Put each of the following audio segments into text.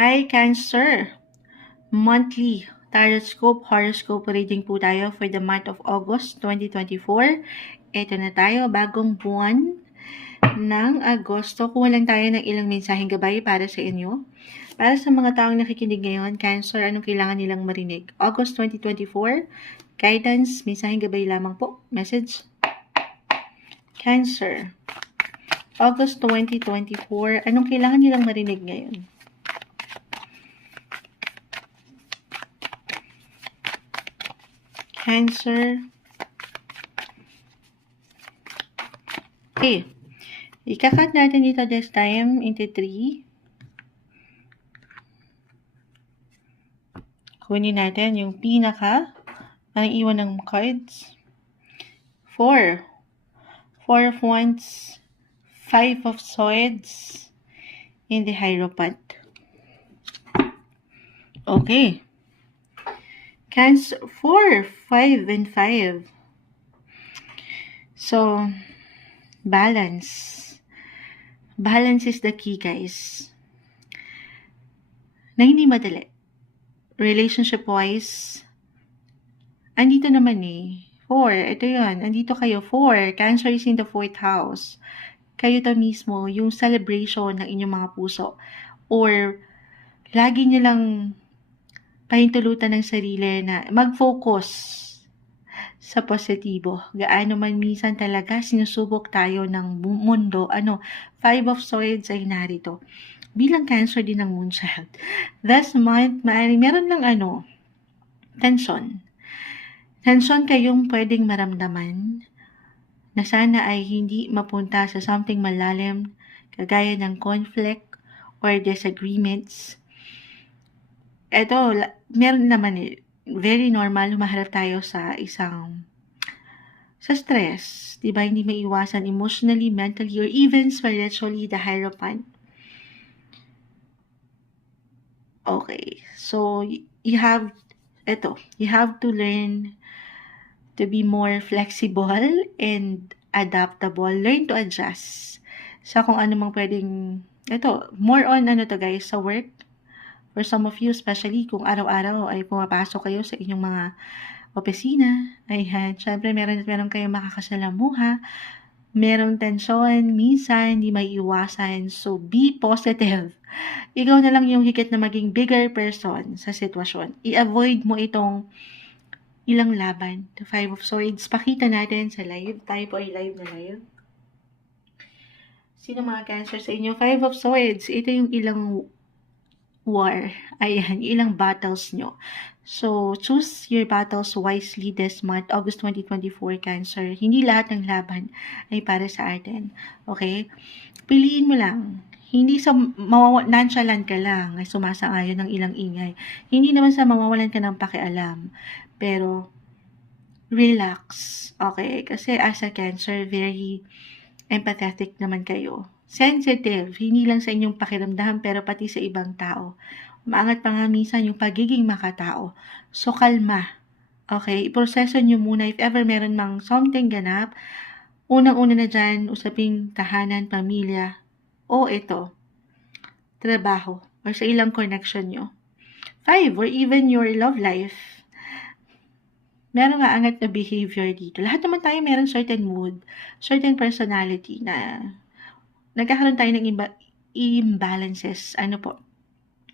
Hi, Cancer! Monthly horoscope reading po tayo for the month of August 2024. Ito na tayo, bagong buwan ng Agosto. Kuha lang tayo ng ilang mensaheng gabay para sa inyo. Para sa mga taong nakikinig ngayon, Cancer, anong kailangan nilang marinig? August 2024, guidance, mensaheng gabay lamang po. Message. Cancer, August 2024, anong kailangan nilang marinig ngayon? Cancer. Okay. Ika-cut natin dito this time into 3. Kunin natin yung pinaka ang iwan ng cards. 4. 4 of Wands. 5 of Swords. In the Hierophant. Okay. Cancer 4, 5, and 5. So, balance. Balance is the key, guys. Na hindi madali. Relationship-wise, andito naman 4, ito yun, andito kayo, 4, Cancer is in the 4th house. Kayo to mismo, yung celebration ng inyong mga puso. Or, lagi nyo lang pahintulutan ng sarili na mag-focus sa positibo. Gaano man minsan talaga sinusubok tayo ng mundo. 5 of Swords ay narito. Bilang Cancer din ng Moonchild. This month, meron lang tension. Tension kayong pwedeng maramdaman na sana ay hindi mapunta sa something malalim, kagaya ng conflict or disagreements. Ito, meron naman very normal, humaharap tayo sa stress. Diba? Hindi maiwasan emotionally, mentally, or even spiritually, the Hierophant. Okay, so you have to learn to be more flexible and adaptable. Learn to adjust sa kung ano mang pwedeng, more on guys, sa work. For some of you, especially kung araw-araw ay pumapasok kayo sa inyong mga opisina, ayan, syempre meron kayong makakasalamuha, merong tensyon, minsan hindi may iwasan, so be positive. Ikaw na lang yung higit na maging bigger person sa sitwasyon. I-avoid mo itong ilang laban. The 5 of Swords, pakita natin sa live. Tayo po ay live na live. Sino mga Cancer sa inyo? 5 of Swords, ito yung ilang war. Ayan, ilang battles nyo. So, choose your battles wisely this month, August 2024, Cancer. Hindi lahat ng laban ay para sa atin. Okay? Piliin mo lang. Hindi sa nonchalant ka lang ay sumasang-ayon ng ilang ingay. Hindi naman sa mawawalan ka ng pakialam. Pero, relax. Okay? Kasi as a Cancer, very empathetic naman kayo. Sensitive, hindi lang sa inyong pakiramdam pero pati sa ibang tao. Umaangat pa nga minsan yung pagiging makatao. So, kalma. Okay? Iproseso nyo muna if ever meron mang something ganap. Unang-una na dyan, usaping tahanan, pamilya, o trabaho, or sa ilang connection nyo. 5, or even your love life. Meron nga angat na behavior dito. Lahat naman tayo meron certain mood, certain personality na nagkakaroon tayo ng imbalances.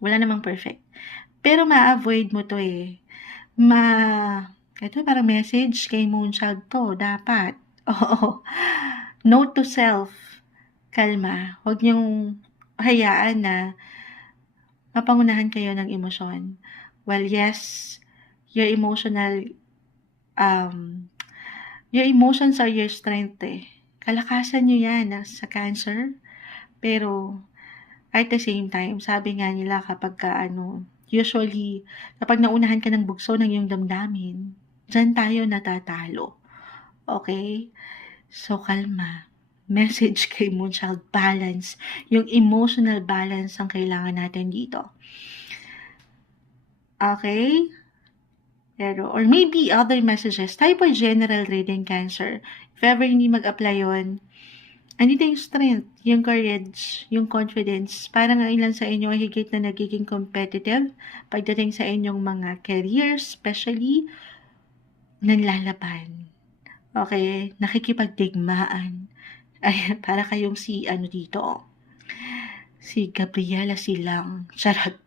Wala namang perfect. Pero ma-avoid mo to ito parang message kay Moonchild to, dapat. Oo. Note to self, kalma. Huwag niyong hayaan na mapangunahan kayo ng emosyon. Well, yes, your emotions are your strength Kalakasan nyo yan sa Cancer. Pero, at the same time, sabi nga nila kapag usually, kapag naunahan ka ng bugso ng iyong damdamin, dyan tayo natatalo. Okay? So, kalma. Message kay Moonchild, balance. Yung emotional balance ang kailangan natin dito. Okay? Or maybe other messages. Tayo po general reading, Cancer. If ever hindi mag-apply yun, Andito yung strength, yung courage, yung confidence. Parang ang ilan sa inyo ay higit na nagiging competitive pagdating sa inyong mga careers, especially nanlalaban. Okay? Nakikipagdigmaan. Ay, para kayong si ano dito, si Gabriela Silang. Charot.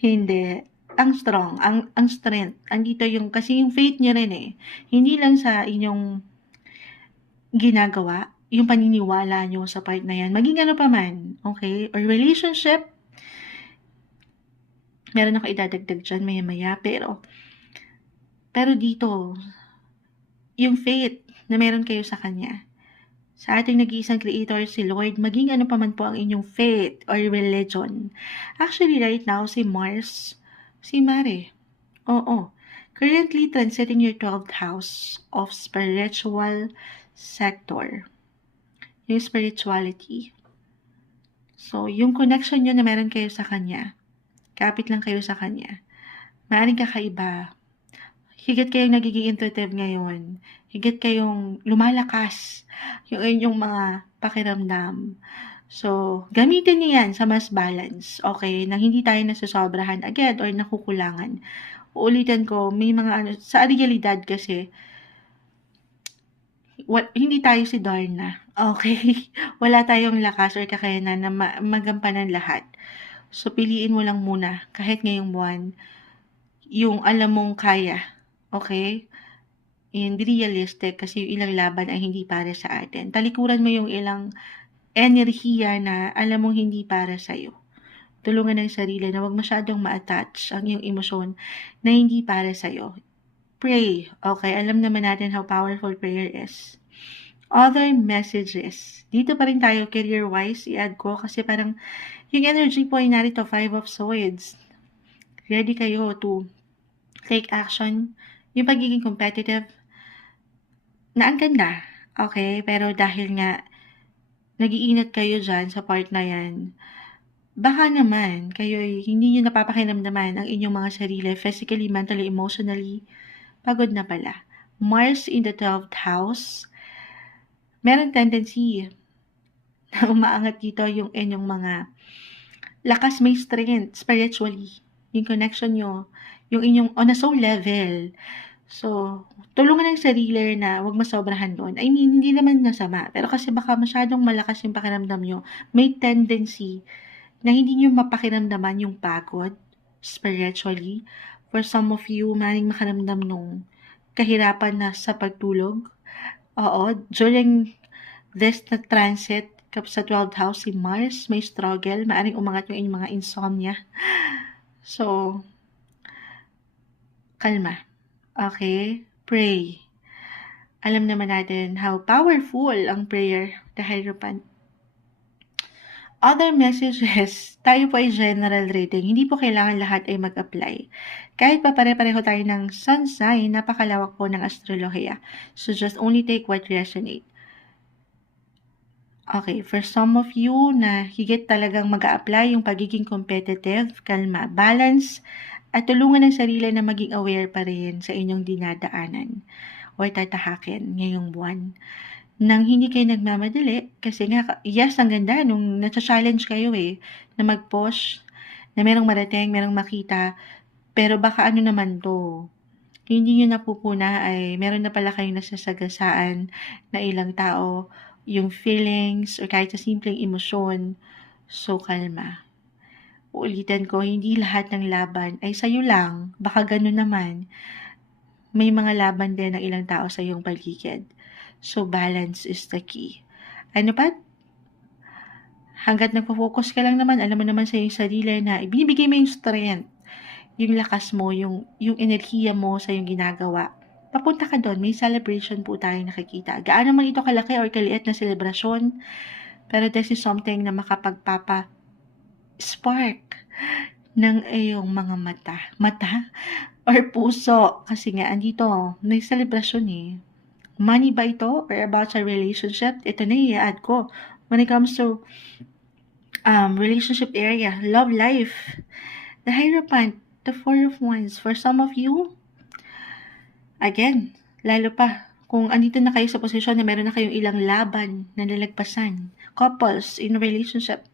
Hindi. Ang strong, ang strength. Andito yung, kasi yung faith nyo rin eh. Hindi lang sa inyong ginagawa, yung paniniwala nyo sa part na yan. Maging ano pa man, okay? Or relationship, meron ako idadagdag dyan maya-maya, pero dito, yung faith na meron kayo sa Kanya, sa ating nag-iisang creator, si Lord, maging ano pa man po ang inyong faith or religion. Actually, right now, si Mars, si Mare, oo, currently transiting your 12th house of spiritual sector. Yung spirituality. So, yung connection nyo na meron kayo sa Kanya, kapit lang kayo sa Kanya, maaaring kakaiba. Higit kayong nagiging intuitive ngayon. Higit kayong lumalakas yung inyong mga pakiramdam. So, gamitin niyo yan sa mas balance, okay? Nang hindi tayo nasasobrahan agad or nakukulangan. Uulitin ko, may mga ano, sa realidad kasi, hindi tayo si Darna, okay? Wala tayong lakas or kakayanan na magampanan lahat. So, piliin mo lang muna, kahit ngayong buwan, yung alam mong kaya, okay? And realistic kasi yung ilang laban ay hindi para sa atin. Talikuran mo yung ilang enerhiya na alam mong hindi para sa'yo. Tulungan ng sarili na huwag masyadong ma-attach ang iyong emosyon na hindi para sa'yo. Pray. Okay, alam naman natin how powerful prayer is. Other messages. Dito pa rin tayo career-wise, i-add ko kasi parang yung energy po ay narito, 5 of Swords. Ready kayo to take action. Yung pagiging competitive, na ang ganda, okay? Pero dahil nga, nag-iingat kayo dyan sa part na yan, baka naman, kayo'y hindi nyo napapakiramdaman ang inyong mga sarili, physically, mentally, emotionally, pagod na pala. Mars in the 12th house, meron tendency na umaangat dito yung inyong mga lakas, may strength, spiritually, yung connection nyo, yung inyong on a soul level. So, tulungan ng sarili na huwag masobrahan doon. I mean, hindi naman nasama. Pero kasi baka masyadong malakas yung pakiramdam nyo, may tendency na hindi nyo mapakiramdaman yung pagod spiritually. For some of you, maring makaramdam nung kahirapan na sa pagtulog. Oo, during this na transit sa 12th house si Mars, may struggle, maaring umangat yung inyong mga insomnia. So, kalma. Okay? Pray. Alam naman natin how powerful ang prayer, the Hierophant. Other messages, tayo po ay general reading. Hindi po kailangan lahat ay mag-apply. Kahit pa pare-pareho tayo ng sun sign, napakalawak po ng astrolohiya. So just only take what resonate. Okay, for some of you na higit talagang mag-a-apply yung pagiging competitive, kalma, balance, at tulungan ng sarili na maging aware pa rin sa inyong dinadaanan o tatahakin ngayong buwan. Nang hindi kayo nagmamadali, kasi nga, yes, ang ganda nung nasa-challenge kayo na mag-push, na merong marating, merong makita, pero baka ano naman to, hindi nyo napupuna ay meron na pala kayong nasasagasaan na ilang tao, yung feelings, o kahit sa simpleng emosyon, so kalma. Uulitin ko, hindi lahat ng laban ay sa'yo lang. Baka ganun naman. May mga laban din ng ilang tao sa iyong paligid. So, balance is the key. Ano pa? Hanggat nagpo-focus ka lang naman, alam mo naman sa iyong sarili na ibinibigay mo yung strength, yung lakas mo, yung enerhiya mo sa iyong ginagawa. Papunta ka doon. May celebration po tayo nakikita. Gaano man ito kalaki or kaliit na celebration, pero this is something na makapagpapa-spark ng iyong mga mata or puso. Kasi nga, andito, may celebration Money ba ito or about sa relationship? Ito na i-add ko. When it comes to relationship area, love life, the Hierophant, the Four of Wands. For some of you, again, lalo pa, kung andito na kayo sa posisyon na meron na kayong ilang laban na nalagpasan, couples in a relationship,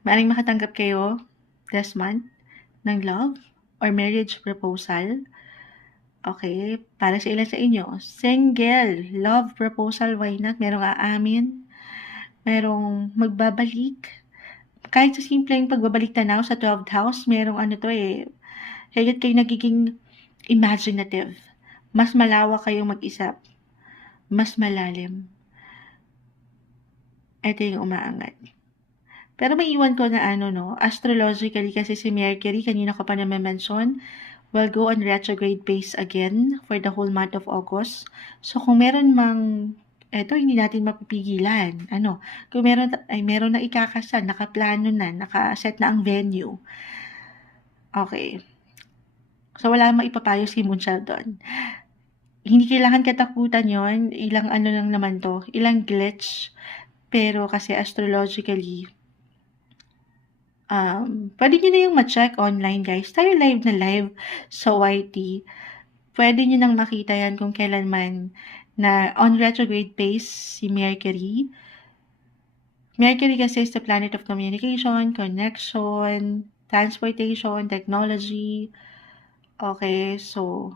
maaaring makatanggap kayo this month ng love or marriage proposal. Okay, para sa ilan sa inyo, single, love proposal, why not? Merong aamin, merong magbabalik. Kahit sa simpleng pagbabalik tanaw sa 12th house, merong higit kayo nagiging imaginative. Mas malawak kayong mag-isip. Mas malalim. Ito yung umaangat. Pero may iwan ko na astrologically kasi si Mercury, kanina ko pa na-mention, will go on retrograde phase again for the whole month of August. So, kung meron hindi natin mapipigilan. Kung meron na ikakasal, nakaplano na, nakaset na ang venue. Okay. So, wala maipapayo si Moonshell doon. Hindi kailangan katakutan yon, ilang lang naman to, ilang glitch. Pero kasi astrologically, pwede nyo na yung ma-check online, guys. Tayo live na live sa YT. Pwede nyo nang makita yan kung kailanman na on retrograde phase si Mercury. Mercury kasi is the planet of communication, connection, transportation, technology. Okay, so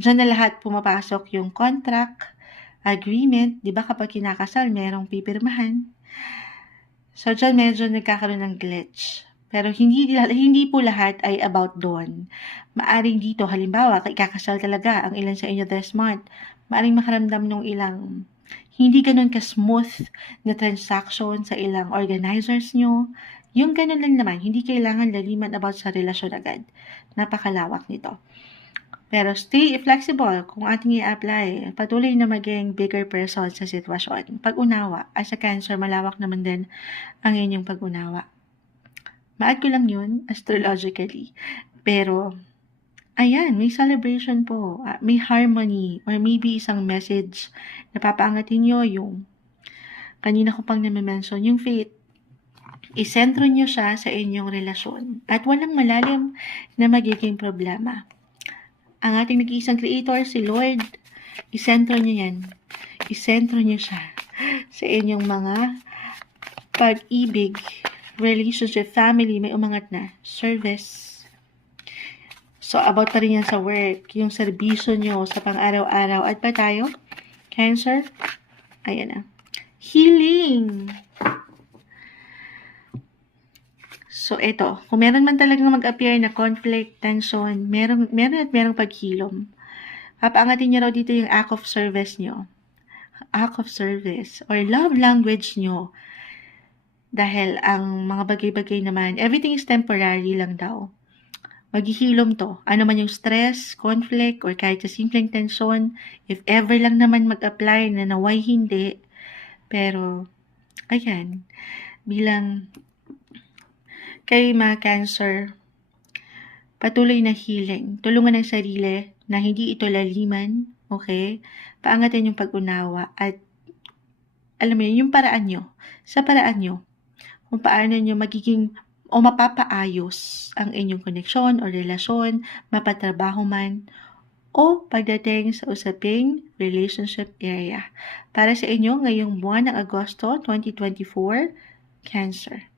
dyan na lahat pumapasok yung contract, agreement. Diba kapag kinakasal, merong pipirmahan. So dyan medyo nagkakaroon ng glitch. Pero hindi po lahat ay about doon. Maaring dito, halimbawa, ikakasal talaga ang ilan sa inyo this month. Maaring makaramdam ng ilang hindi ganun ka-smooth na transaction sa ilang organizers nyo. Yung ganun lang naman, hindi kailangan laliman about sa relasyon agad. Napakalawak nito. Pero stay flexible kung ating i-apply. Patuloy na maging bigger person sa sitwasyon. Pag-unawa, as a Cancer, malawak naman din ang inyong pag-unawa. Maad ko lang yun, astrologically. Pero, ayan, may celebration po. May harmony or maybe isang message na papaangatin nyo yung kanina ko pang na-mention, yung faith. Isentro nyo siya sa inyong relasyon at walang malalim na magiging problema. Ang ating nag-iisang creator, si Lord, isentro nyo yan. Isentro nyo siya sa inyong mga pag-ibig, relationship, family, may umangat na, service. So, about pa rin yan sa work, yung serbisyo nyo sa pang-araw-araw. At pa tayo, Cancer, ayan na. Healing. So, ito, kung meron man talagang mag-appear na conflict, tension, meron paghilom. Papaangatin nyo raw dito yung act of service nyo. Act of service or love language nyo. Dahil ang mga bagay-bagay naman, everything is temporary lang daw. Maghihilom to. Ano man yung stress, conflict, or kahit sa simpleng tension, if ever lang naman mag-apply na naway hindi. Pero, ayan, bilang kay mga Cancer, patuloy na healing. Tulungan ng sarili na hindi ito laliman, okay? Paangatin yung pag-unawa at alam mo yun, yung paraan nyo. Sa paraan nyo, kung paano nyo magiging o mapapaayos ang inyong koneksyon o relasyon, mapatrabaho man, o pagdating sa usaping relationship area. Para sa inyo ngayong buwan ng Agosto 2024, Cancer.